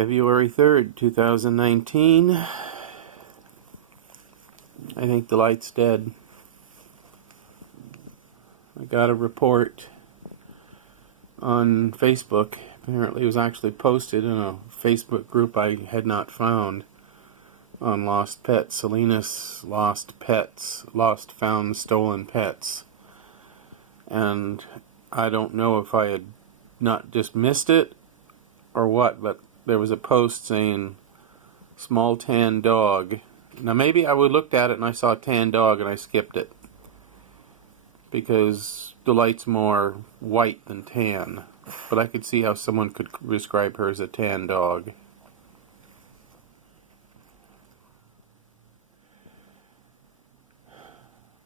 February 3rd, 2019. I think the light's dead. I got a report on Facebook. Apparently it was actually posted in a Facebook group I had not found on lost pets. Salinas lost pets, lost, found, stolen pets. And I don't know if I had not just missed it or what, but there was a post saying small tan dog. Now maybe I would looked at it and I saw tan dog and I skipped it because the light's more white than tan, but I could see how someone could describe her as a tan dog.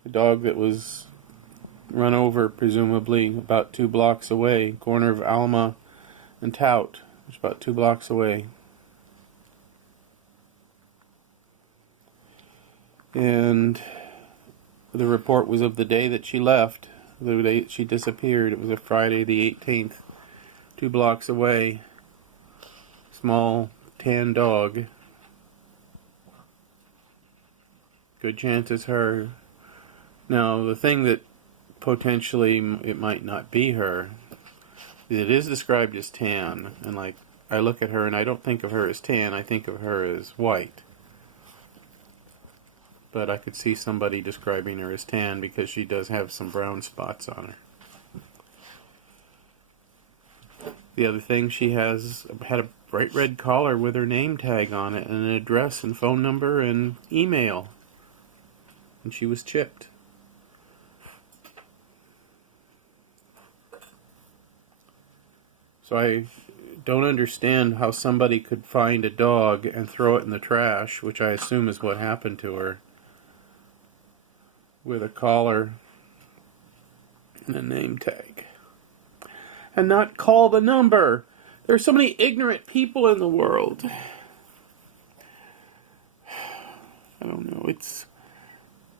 A dog that was run over, presumably about 2 blocks away, corner of Alma and Tout, which is about 2 blocks away. And the report was of the day that she left, the day she disappeared. It was a Friday the 18th, 2 blocks away. Small tan dog. Good chance it's her. Now, the thing that potentially it might not be her, it is described as tan, and like I look at her and I don't think of her as tan, I think of her as white. But I could see somebody describing her as tan because she does have some brown spots on her. The other thing, she had a bright red collar with her name tag on it and an address and phone number and email. And she was chipped. So I don't understand how somebody could find a dog and throw it in the trash, which I assume is what happened to her, with a collar and a name tag, and not call the number. There's so many ignorant people in the world. I don't know, it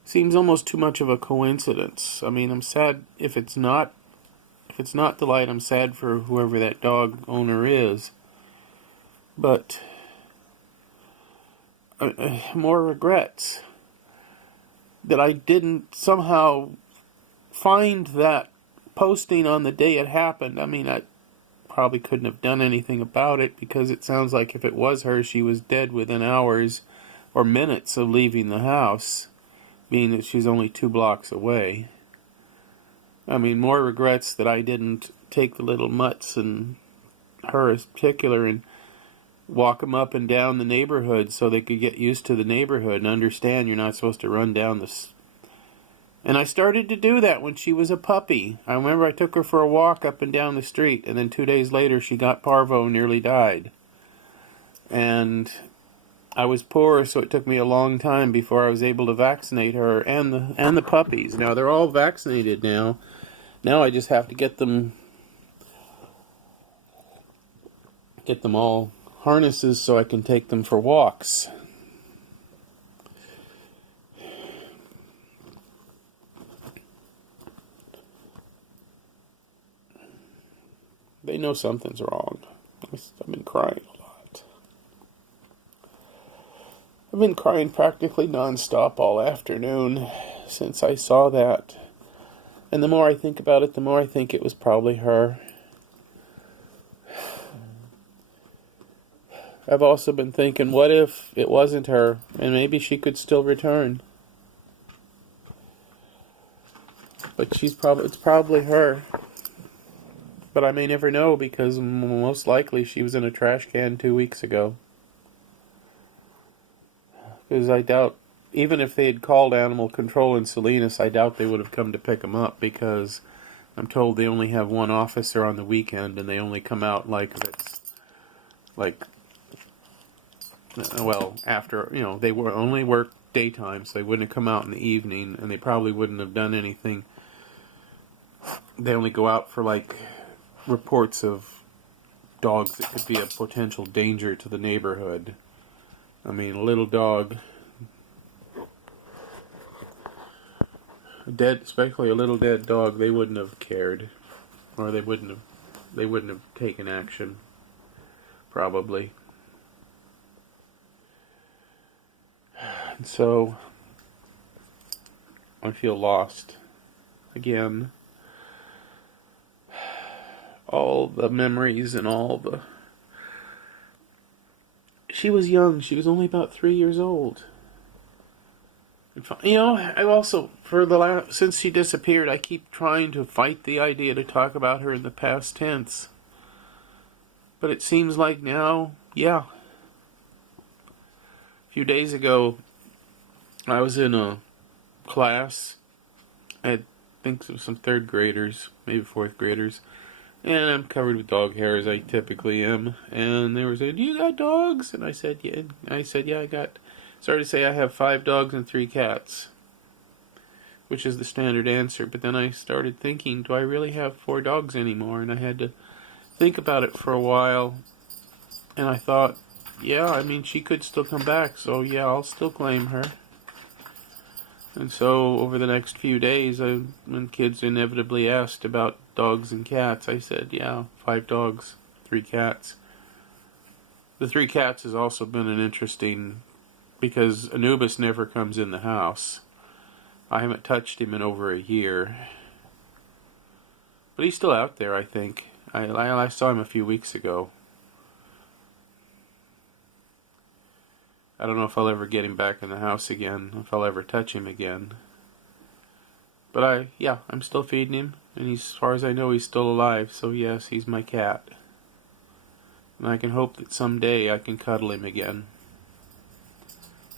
seems almost too much of a coincidence. I mean, I'm sad if it's not the light. I'm sad for whoever that dog owner is, but more regrets that I didn't somehow find that posting on the day it happened. I mean, I probably couldn't have done anything about it because it sounds like if it was her, she was dead within hours or minutes of leaving the house, being that she's only 2 blocks away. I mean, more regrets that I didn't take the little mutts, and her in particular, and walk them up and down the neighborhood so they could get used to the neighborhood and understand you're not supposed to run down this. And I started to do that when she was a puppy. I remember I took her for a walk up and down the street, and then 2 days later she got parvo and nearly died. And I was poor, so it took me a long time before I was able to vaccinate her and the puppies. Now they're all vaccinated now. Now I just have to get them all harnesses so I can take them for walks. They know something's wrong. I've been crying a lot. I've been crying practically nonstop all afternoon since I saw that. And the more I think about it, the more I think it was probably her. I've also been thinking, what if it wasn't her, and maybe she could still return? But it's probably her. But I may never know, because most likely she was in a trash can 2 weeks ago. Because I doubt, even if they had called animal control in Salinas, I doubt they would have come to pick them up, because I'm told they only have one officer on the weekend, and they only come out after, they only work daytime, so they wouldn't have come out in the evening, and they probably wouldn't have done anything. They only go out for, reports of dogs that could be a potential danger to the neighborhood. I mean, a little dog, especially a little dead dog, they wouldn't have cared, or they wouldn't have taken action, probably. And so I feel lost again. All the memories and all the... She was young. She was only about 3 years old. You know, I also, since she disappeared, I keep trying to fight the idea to talk about her in the past tense. But it seems like now, yeah. A few days ago, I was in a class. I think it was some third graders, maybe fourth graders. And I'm covered with dog hair, as I typically am. And they were saying, "Do you got dogs?" And I said, "Yeah." "Yeah, I got..." Started to say I have 5 dogs and 3 cats, which is the standard answer. But then I started thinking, do I really have 4 dogs anymore? And I had to think about it for a while. And I thought, yeah, I mean, she could still come back. So yeah, I'll still claim her. And so over the next few days, when kids inevitably asked about dogs and cats, I said, yeah, 5 dogs, 3 cats. The 3 cats has also been an interesting... because Anubis never comes in the house. I haven't touched him in over a year. But he's still out there, I think. I saw him a few weeks ago. I don't know if I'll ever get him back in the house again, if I'll ever touch him again. But I'm still feeding him, and as far as I know, he's still alive, so yes, he's my cat. And I can hope that someday I can cuddle him again.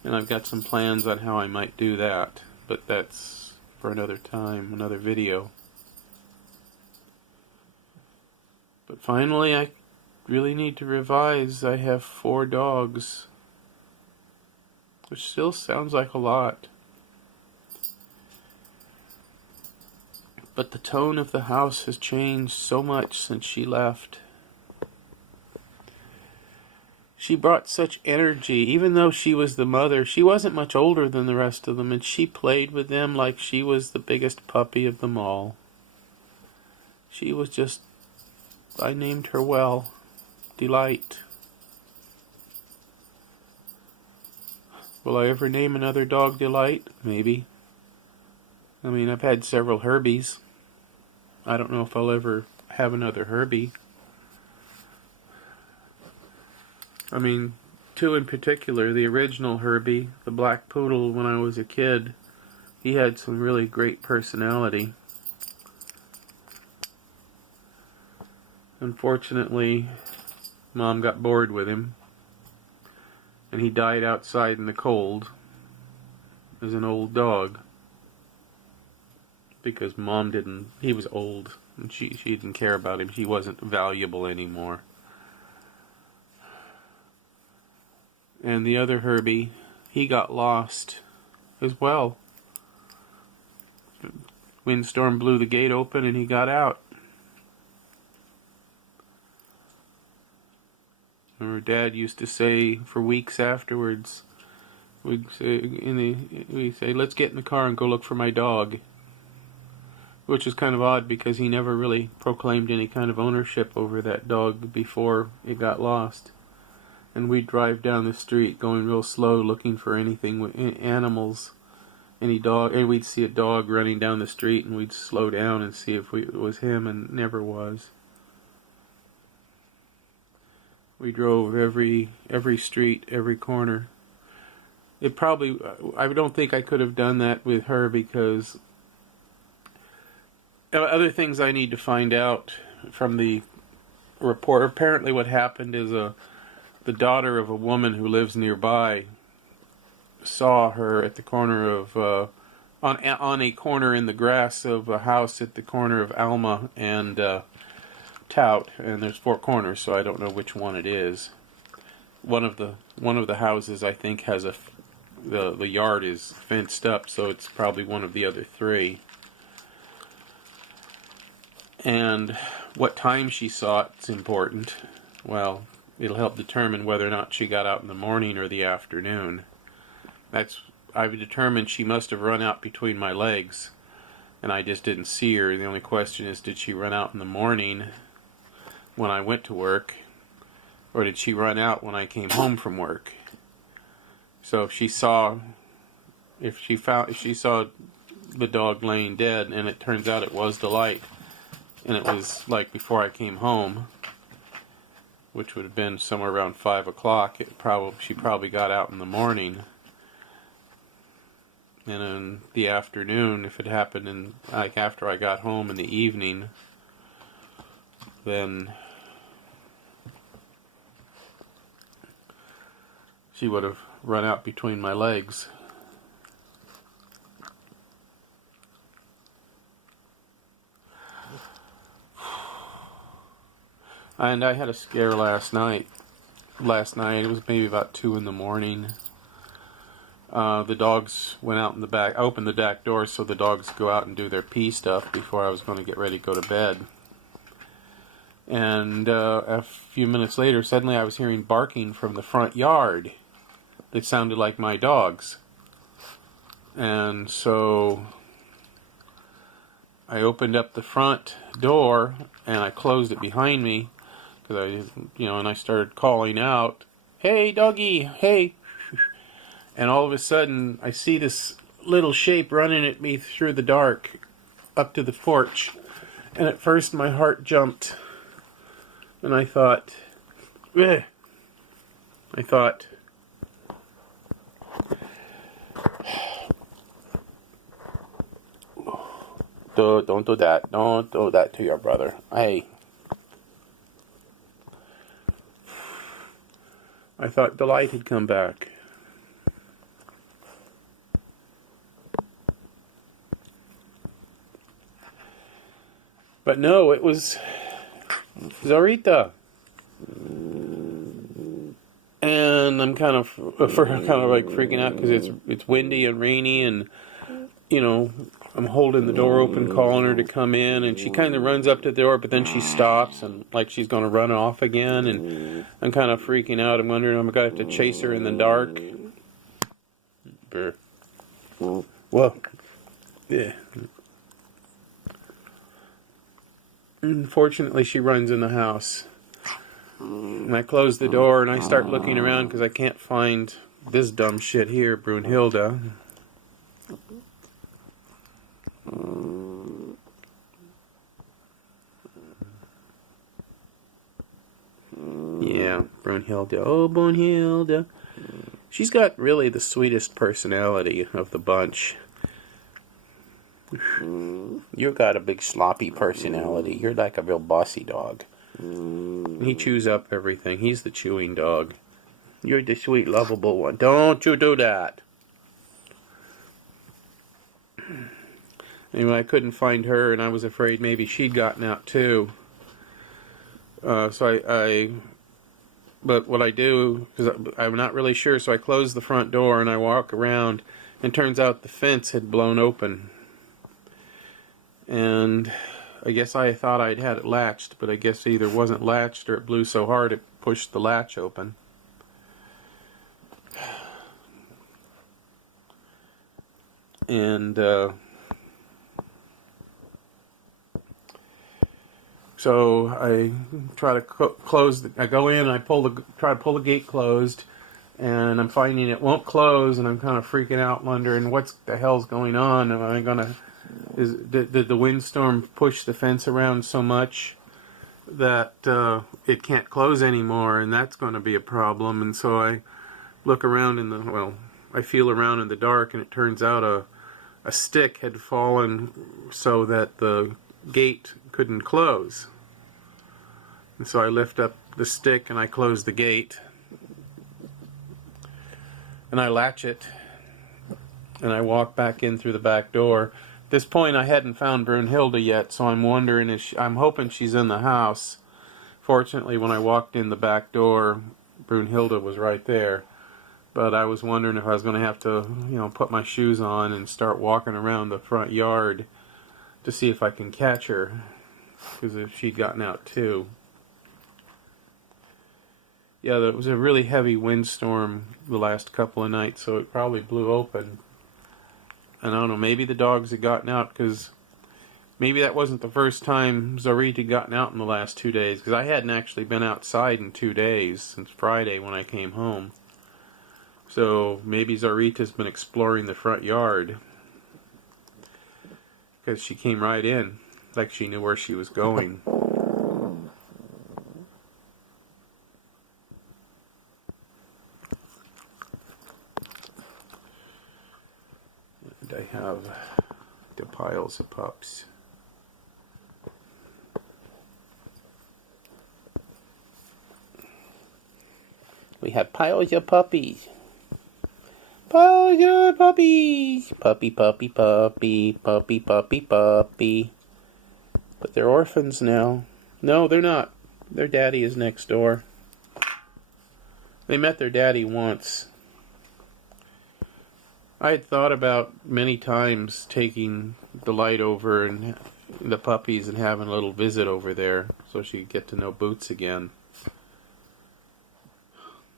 And I've got some plans on how I might do that, but that's for another time, another video. But finally, I really need to revise. I have 4 dogs, which still sounds like a lot. But the tone of the house has changed so much since she left. She brought such energy. Even though she was the mother, she wasn't much older than the rest of them, and she played with them like she was the biggest puppy of them all. She was just... I named her well, Delight. Will I ever name another dog Delight? Maybe. I mean, I've had several Herbies. I don't know if I'll ever have another Herbie. I mean, 2 in particular, the original Herbie, the black poodle when I was a kid, he had some really great personality. Unfortunately, Mom got bored with him, and he died outside in the cold as an old dog. Because Mom didn't, he was old, and she didn't care about him. He wasn't valuable anymore. And the other Herbie, he got lost as well. Windstorm blew the gate open and he got out. Remember, Dad used to say for weeks afterwards, we'd say, "Let's get in the car and go look for my dog." Which is kind of odd because he never really proclaimed any kind of ownership over that dog before it got lost. And we'd drive down the street going real slow looking for anything, animals, any dog, and we'd see a dog running down the street and we'd slow down and see if it was him, and it never was. We drove every street, every corner. I don't think I could have done that with her because other things I need to find out from the report. Apparently what happened is the daughter of a woman who lives nearby saw her at the corner of on a corner in the grass of a house at the corner of Alma and Tout, and there's 4 corners, so I don't know which one it is. One of the houses I think has the yard is fenced up, so it's probably one of the other 3. And what time she saw it's important. Well, it'll help determine whether or not she got out in the morning or the afternoon. I've determined she must have run out between my legs, and I just didn't see her. The only question is, did she run out in the morning when I went to work, or did she run out when I came home from work? So if she saw if she saw the dog laying dead, and it turns out it was Delight, and it was like before I came home, which would have been somewhere around 5 o'clock. She probably got out in the morning, and in the afternoon, if it happened in like after I got home in the evening, then she would have run out between my legs. And I had a scare last night. It was maybe about 2 in the morning. The dogs went out in the back. I opened the back door so the dogs go out and do their pee stuff before I was going to get ready to go to bed. And a few minutes later, suddenly I was hearing barking from the front yard that sounded like my dogs. And so I opened up the front door and I closed it behind me, because and I started calling out, "Hey, doggy, hey!" And all of a sudden, I see this little shape running at me through the dark up to the porch. And at first, my heart jumped, and I thought, "Ugh." Don't do that. Don't do that to your brother. Hey. I thought Delight had come back. But no, it was Zarita. And I'm kind of like freaking out because it's windy and rainy, and I'm holding the door open, calling her to come in, and she kind of runs up to the door, but then she stops and like she's going to run off again, and I'm kind of freaking out. I'm wondering if I'm going to have to chase her in the dark. Well, yeah. Unfortunately, she runs in the house. And I close the door and I start looking around because I can't find this dumb shit here, Brunhilde. Yeah, Brunhilde. Oh, Brunhilde. She's got really the sweetest personality of the bunch. You've got a big sloppy personality. You're like a real bossy dog. He chews up everything. He's the chewing dog. You're the sweet, lovable one. Don't you do that. Anyway, I couldn't find her, and I was afraid maybe she'd gotten out too. But what I do, because I'm not really sure, so I close the front door and I walk around, and turns out the fence had blown open. And I guess I thought I'd had it latched, but I guess it either wasn't latched or it blew so hard it pushed the latch open. And so I try to close. I go in, I try to pull the gate closed, and I'm finding it won't close, and I'm kind of freaking out, wondering what the hell's going on. Am I gonna? Did the windstorm push the fence around so much that it can't close anymore, and that's going to be a problem? And so I look around I feel around in the dark, and it turns out a stick had fallen so that the gate couldn't close. And so I lift up the stick and I close the gate, and I latch it, and I walk back in through the back door. At this point, I hadn't found Brunhilde yet, so I'm wondering I'm hoping she's in the house. Fortunately, when I walked in the back door, Brunhilde was right there. But I was wondering if I was going to have to, put my shoes on and start walking around the front yard to see if I can catch her, because if she'd gotten out too. Yeah, it was a really heavy windstorm the last couple of nights, so it probably blew open. And I don't know, maybe the dogs had gotten out, because maybe that wasn't the first time Zarita had gotten out in the last 2 days, because I hadn't actually been outside in 2 days, since Friday when I came home. So maybe Zarita's been exploring the front yard, because she came right in like she knew where she was going. And I have the piles of pups. We have piles of puppies. Piles of puppies. Puppy, puppy, puppy, puppy, puppy, puppy. But they're orphans now. No, they're not. Their daddy is next door. They met their daddy once. I had thought about many times taking Delight over and the puppies and having a little visit over there so she could get to know Boots again.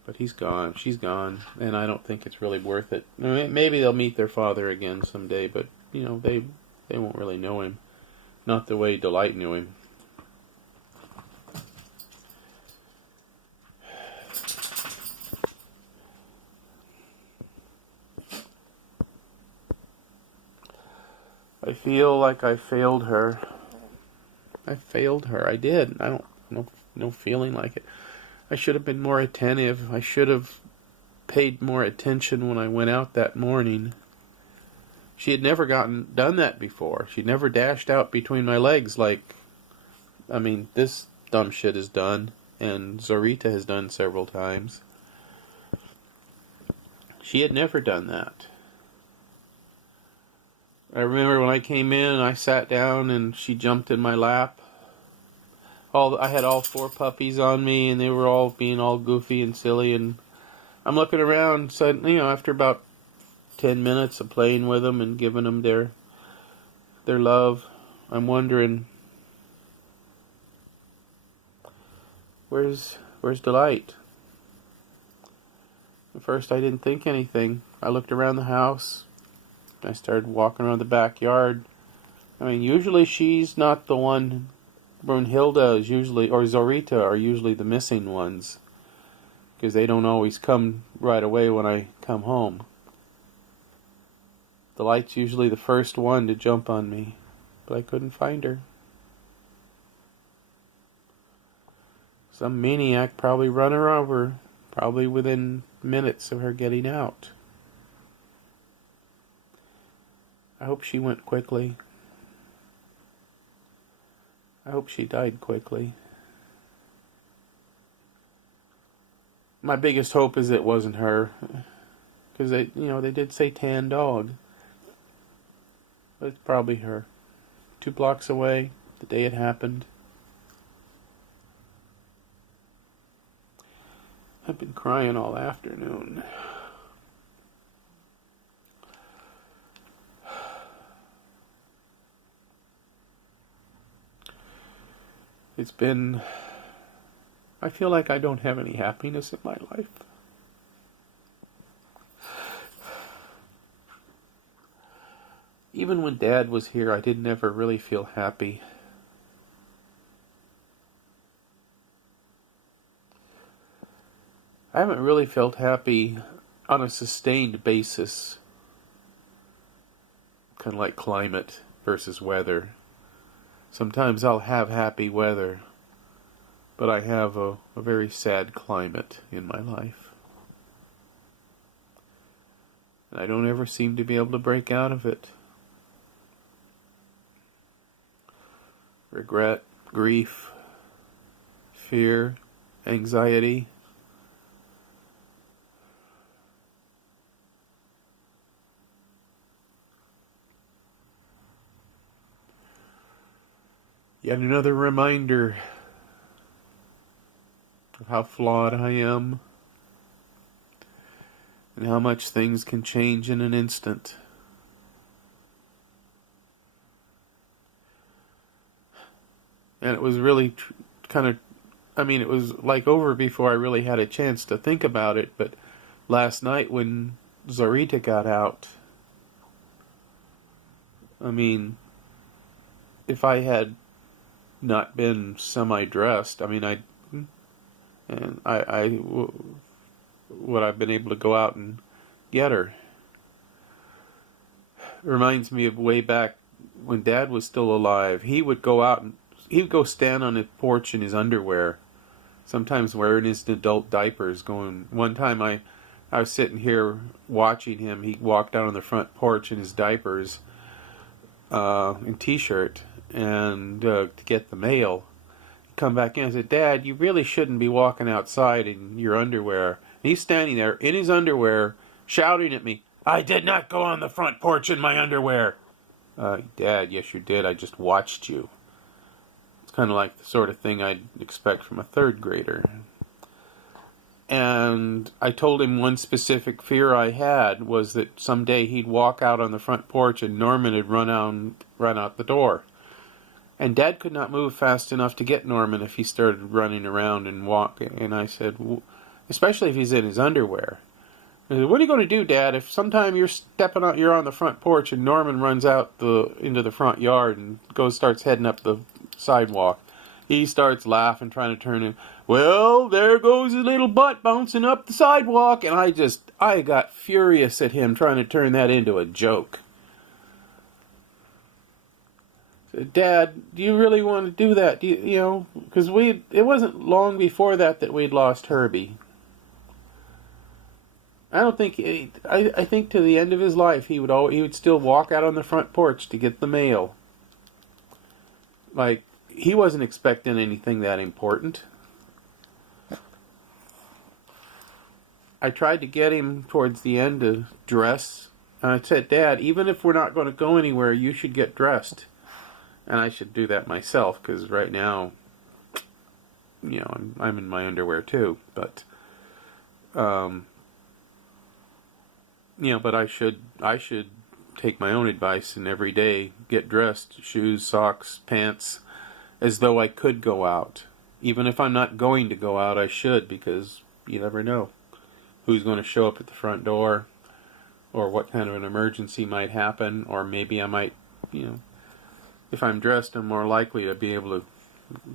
But he's gone. She's gone. And I don't think it's really worth it. I mean, maybe they'll meet their father again someday, but, you know, they won't really know him. Not the way Delight knew him. I feel like I failed her. I failed her. I did. I don't no feeling like it. I should have been more attentive. I should have paid more attention when I went out that morning. She had never done that before. She'd never dashed out between my legs like, I mean, this dumb shit is done, and Zorita has done several times. She had never done that. I remember when I came in, I sat down and she jumped in my lap. I had all 4 puppies on me, and they were all being all goofy and silly, and I'm looking around, so, you know, after about 10 minutes of playing with them and giving them their love, I'm wondering, where's Delight? At first I didn't think anything. I looked around the house. I started walking around the backyard. I mean, usually she's not the one. Brunhilde is usually, or Zorita are usually the missing ones, because they don't always come right away when I come home. Delight's usually the first one to jump on me, but I couldn't find her. Some maniac probably run her over, probably within minutes of her getting out. I hope she went quickly. I hope she died quickly. My biggest hope is it wasn't her, because they did say tan dog. But it's probably her. 2 blocks away, the day it happened. I've been crying all afternoon. I feel like I don't have any happiness in my life. Even when Dad was here, I didn't ever really feel happy. I haven't really felt happy on a sustained basis. Kind of like climate versus weather. Sometimes I'll have happy weather, but I have a very sad climate in my life. And I don't ever seem to be able to break out of it. Regret, grief, fear, anxiety. Yet another reminder of how flawed I am and how much things can change in an instant. And it was really it was like over before I really had a chance to think about it, but last night when Zorita got out, I mean, if I had not been semi-dressed, I what I've been able to go out and get her. It reminds me of way back when Dad was still alive. He would go out and he would go stand on his porch in his underwear, sometimes wearing his adult diapers. One time I was sitting here watching him. He walked out on the front porch in his diapers, and t-shirt, and to get the mail. Come back in and said, "Dad, you really shouldn't be walking outside in your underwear." And he's standing there in his underwear, shouting at me, "I did not go on the front porch in my underwear." Dad, yes you did. I just watched you. It's kind of like the sort of thing I'd expect from a third grader. And I told him one specific fear I had was that someday he'd walk out on the front porch and Norman had run out the door. And Dad could not move fast enough to get Norman if he started running around and walking. And I said, especially if he's in his underwear. I said, "What are you going to do, Dad, if sometime you're on the front porch and Norman runs out into the front yard and starts heading up the sidewalk?" He starts laughing, trying to turn him. "Well, there goes his little butt bouncing up the sidewalk." And I got furious at him trying to turn that into a joke. I said, "Dad, do you really want to do that? Because it wasn't long before that we'd lost Herbie. I don't think I think to the end of his life he would still walk out on the front porch to get the mail. Like, he wasn't expecting anything that important. I tried to get him towards the end to dress, and I said, "Dad, even if we're not going to go anywhere, you should get dressed." And I should do that myself, because right now, I'm in my underwear too. But, but I should take my own advice and every day get dressed, shoes, socks, pants, as though I could go out. Even if I'm not going to go out, I should, because you never know who's going to show up at the front door, or what kind of an emergency might happen, or maybe I might, if I'm dressed, I'm more likely to be able to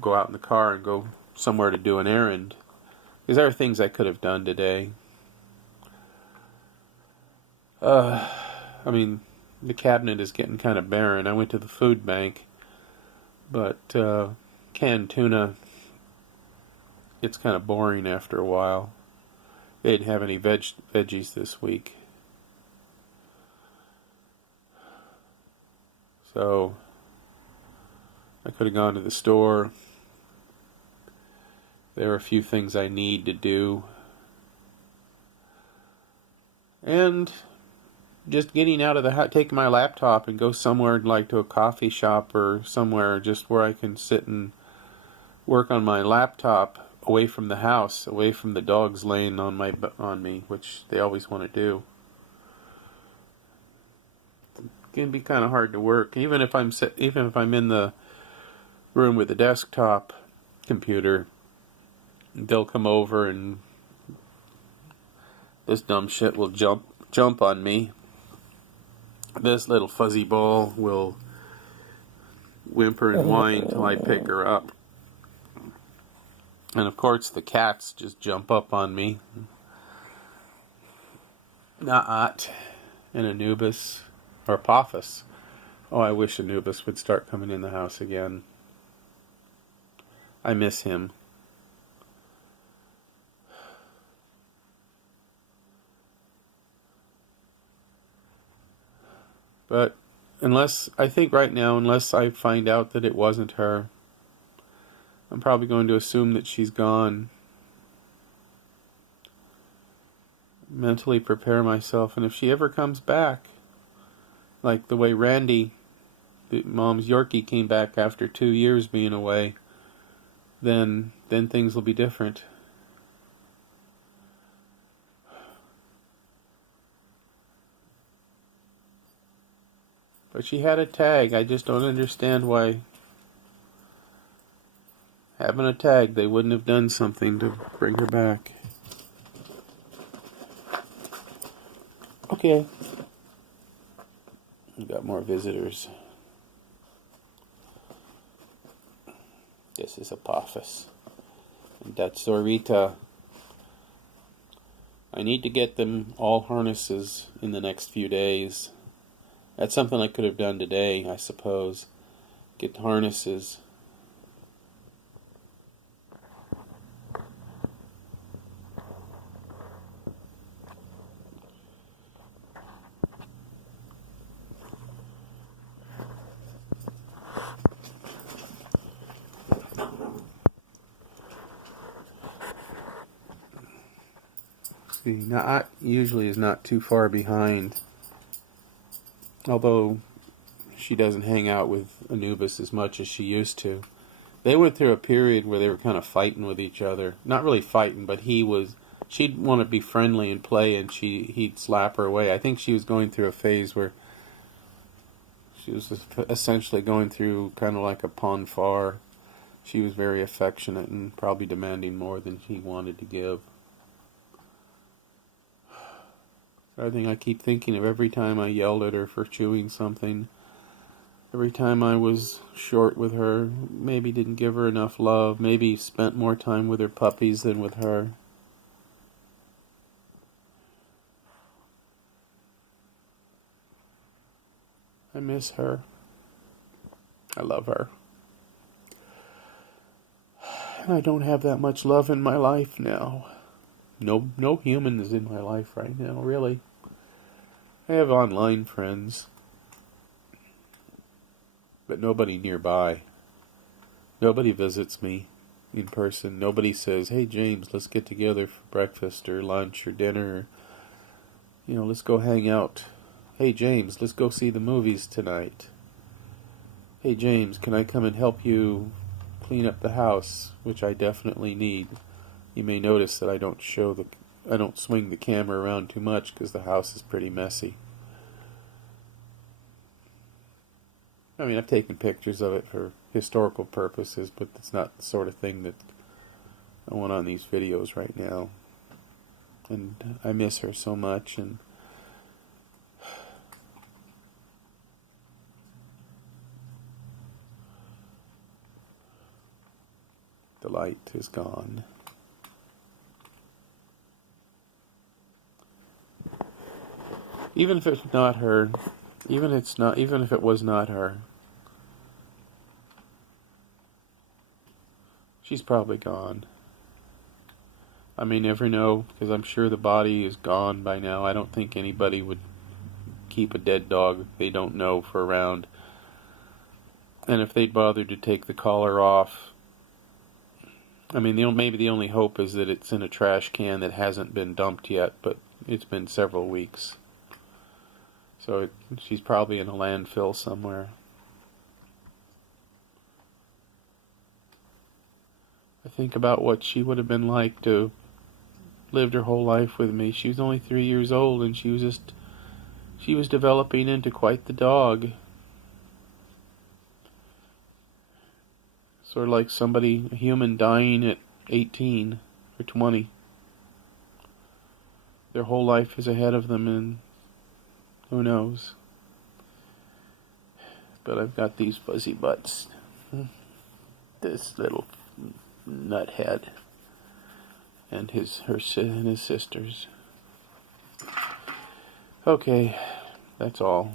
go out in the car and go somewhere to do an errand. Because there are things I could have done today. The cabinet is getting kind of barren. I went to the food bank, but canned tuna, it's kind of boring after a while. They didn't have any veggies this week. So I could have gone to the store. There are a few things I need to do. And just getting out of the house, taking my laptop and go somewhere like to a coffee shop or somewhere just where I can sit and work on my laptop away from the house, away from the dogs laying on me, which they always want to do. It can be kind of hard to work, even if I'm in the room with the desktop computer. They'll come over and this dumb shit will jump on me. This little fuzzy ball will whimper and whine till I pick her up. And of course the cats just jump up on me. Naat and Anubis, or Apophis. Oh, I wish Anubis would start coming in the house again. I miss him. But unless I find out that it wasn't her, I'm probably going to assume that she's gone. Mentally prepare myself, and if she ever comes back, like the way Randy, Mom's Yorkie, came back after 2 years being away, then things will be different. But she had a tag. I just don't understand why, having a tag, they wouldn't have done something to bring her back. Okay. We got more visitors. This is Apophis. And that's Zorita. I need to get them all harnesses in the next few days. That's something I could have done today, I suppose. Get harnesses. See, not usually is not too far behind. Although she doesn't hang out with Anubis as much as she used to. They went through a period where they were kind of fighting with each other. Not really fighting, but she'd want to be friendly and play, and he'd slap her away. I think she was going through a phase where she was essentially going through kind of like a ponfar. She was very affectionate and probably demanding more than he wanted to give. I think I keep thinking of every time I yelled at her for chewing something. Every time I was short with her, maybe didn't give her enough love, maybe spent more time with her puppies than with her. I miss her. I love her. And I don't have that much love in my life now. No human is in my life right now, really. I have online friends, but nobody nearby. Nobody visits me in person. Nobody says, "Hey James, let's get together for breakfast or lunch or dinner. Let's go hang out. Hey James, let's go see the movies tonight. Hey James, can I come and help you clean up the house?" Which I definitely need. You may notice that I don't swing the camera around too much because the house is pretty messy. I mean, I've taken pictures of it for historical purposes, but it's not the sort of thing that I want on these videos right now. And I miss her so much, and the light is gone. Even if it's not her, even if it was not her, she's probably gone. I may never know, because I'm sure the body is gone by now. I don't think anybody would keep a dead dog they don't know for around. And if they'd bothered to take the collar off, I mean, maybe the only hope is that it's in a trash can that hasn't been dumped yet, but it's been several weeks. So she's probably in a landfill somewhere. I think about what she would have been like to lived her whole life with me. She was only 3 years old, and she was developing into quite the dog. Sort of like a human dying at 18 or 20. Their whole life is ahead of them, and who knows? But I've got these fuzzy butts. This little nuthead and his sisters. Okay, that's all.